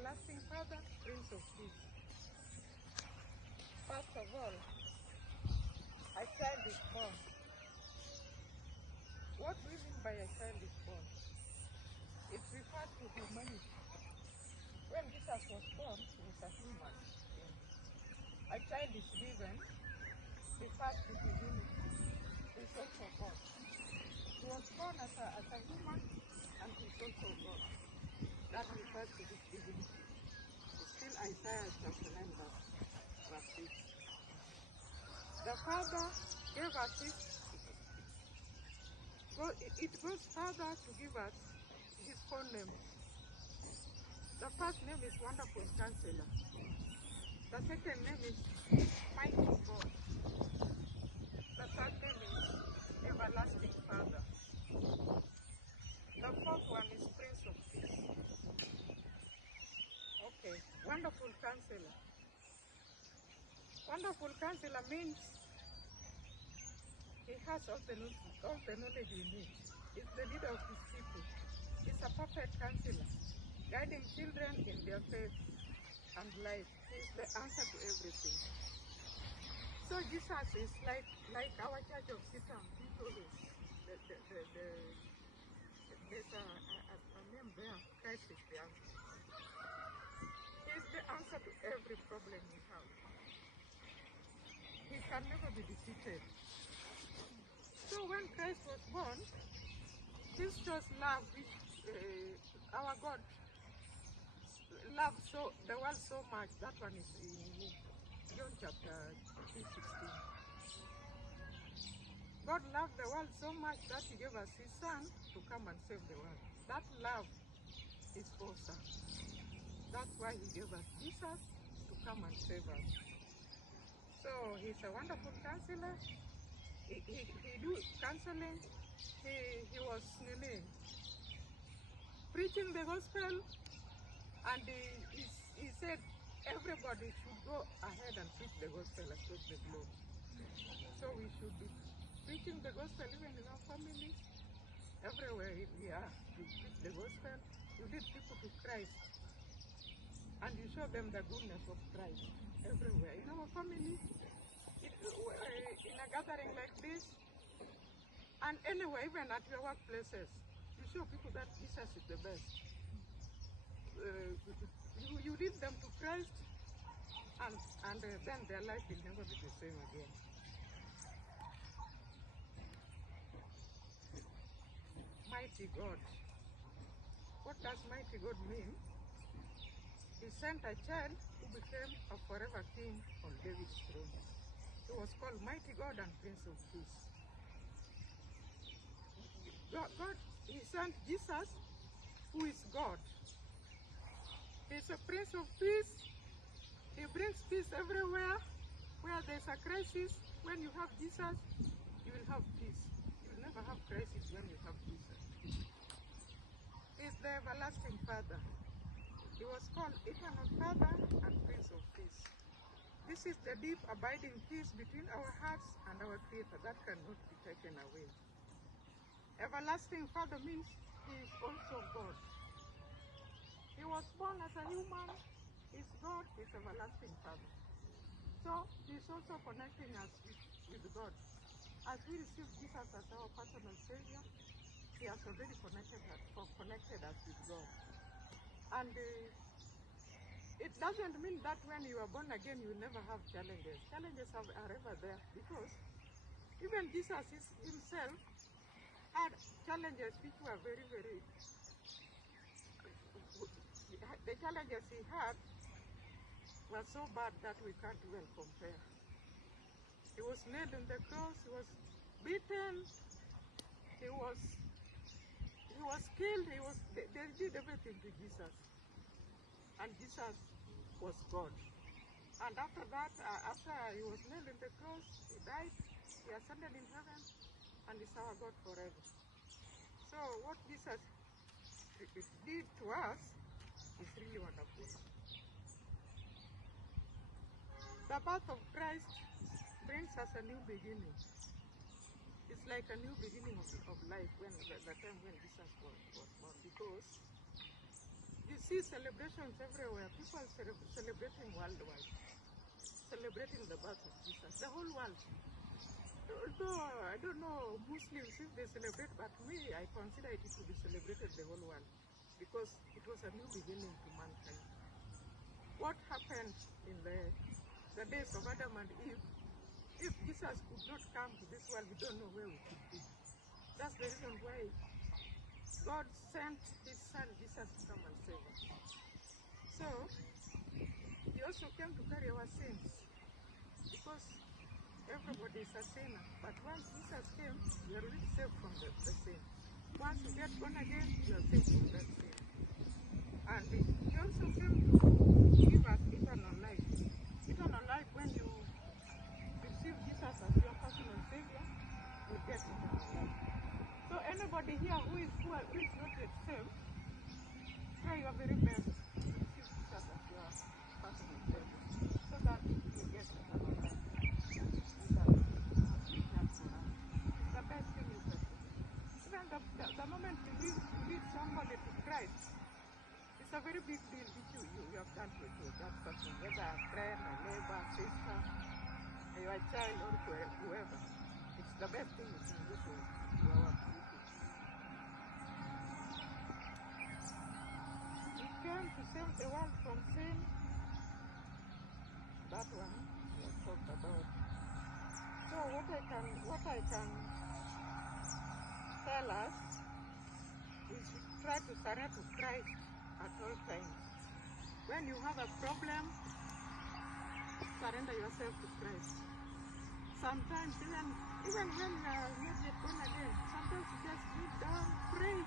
everlasting Father, Prince of Peace. First of all, a child is born. What do we mean by a child is born? It refers to humanity. When Jesus was born, he was a human. A child is given, refers to divinity. He's also God. He was born as a human, and he's also God. That refers to his divinity. It's still Isaiah chapter 9, verse 6. The Father gave us it goes further to give us his full name. The first name is Wonderful Counselor. The second name is Mighty God. The third name is Everlasting Father. The fourth one is Prince of Peace. Okay, Wonderful Counselor. Wonderful Counselor means he has all the knowledge we need. He's the leader of his people. He's a perfect counselor, guiding children in their faith and life. He's the answer to everything. So Jesus is like our Church of Satan. He told us there's a name there. Christ is the answer. He's the answer to every problem we have. He can never be defeated. So when Christ was born, this shows love which our God loved the world so much. That one is in John chapter 3:16. God loved the world so much that he gave us his son to come and save the world. That love is awesome. That's why he gave us Jesus to come and save us. So he's a wonderful counselor. He do counseling. He was preaching the gospel, and he said everybody should go ahead and preach the gospel across the globe. So we should be preaching the gospel even in our families, everywhere we are. You preach the gospel, you lead people to Christ, and you show them the goodness of Christ everywhere. In our family, in a gathering like this, and anywhere, even at your workplaces, you show people that Jesus is the best. You lead them to Christ, and then their life will never be the same again. Mighty God. What does mighty God mean? He sent a child who became a forever king on David's throne. He was called Mighty God and Prince of Peace. God, he sent Jesus, who is God. He's a Prince of Peace. He brings peace everywhere. Where there's a crisis, when you have Jesus, you will have peace. You will never have crisis when you have Jesus. He's the everlasting Father. He was called Eternal Father and Prince of Peace. This is the deep abiding peace between our hearts and our Creator that cannot be taken away. Everlasting Father means he is also God. He was born as a human. He's God, he's everlasting Father. So he's also connecting us with God. As we receive Jesus as our personal Savior, he has already connected us with God. And it doesn't mean that when you are born again, you will never have challenges. Challenges are ever there, because even Jesus himself had challenges which were very, very... The challenges he had were so bad that we can't even compare. He was nailed on the cross, he was beaten, he was killed, they did everything to Jesus. And Jesus was God. And after that, after he was nailed on the cross, he died, he ascended in heaven, and is our God forever. So what Jesus did to us is really wonderful. The birth of Christ brings us a new beginning. It's like a new beginning of life when the time when Jesus was born, because You see celebrations everywhere. People celebrating worldwide, celebrating the birth of Jesus. The whole world. Although I don't know Muslims if they celebrate, but me, I consider it to be celebrated the whole world because it was a new beginning to mankind. What happened in the days of Adam and Eve? If Jesus could not come to this world, we don't know where we could be. That's the reason why God sent his son Jesus to come and save us. So, he also came to carry our sins because everybody is a sinner. But once Jesus came, you are already saved from the sin. Once you get born again, you are saved from that sin. And he also came to give us eternal life. Eternal life, when you receive Jesus as your personal Savior, you get eternal life. So anybody here who is not yet saved, try your very best to receive Jesus as your personal Savior, so that you get eternal life. It's the best thing you can do. Even the moment you lead somebody to Christ, it's a very big deal which you have done with that person, whether a friend, a neighbor, sister, your child, or whoever. It's the best thing you can do to our people. He came to save the world from sin. That one we have talked about. So what I can tell us is try to surrender to Christ at all times. When you have a problem, surrender yourself to Christ. Sometimes even when you are not yet born again, sometimes you just sit down, pray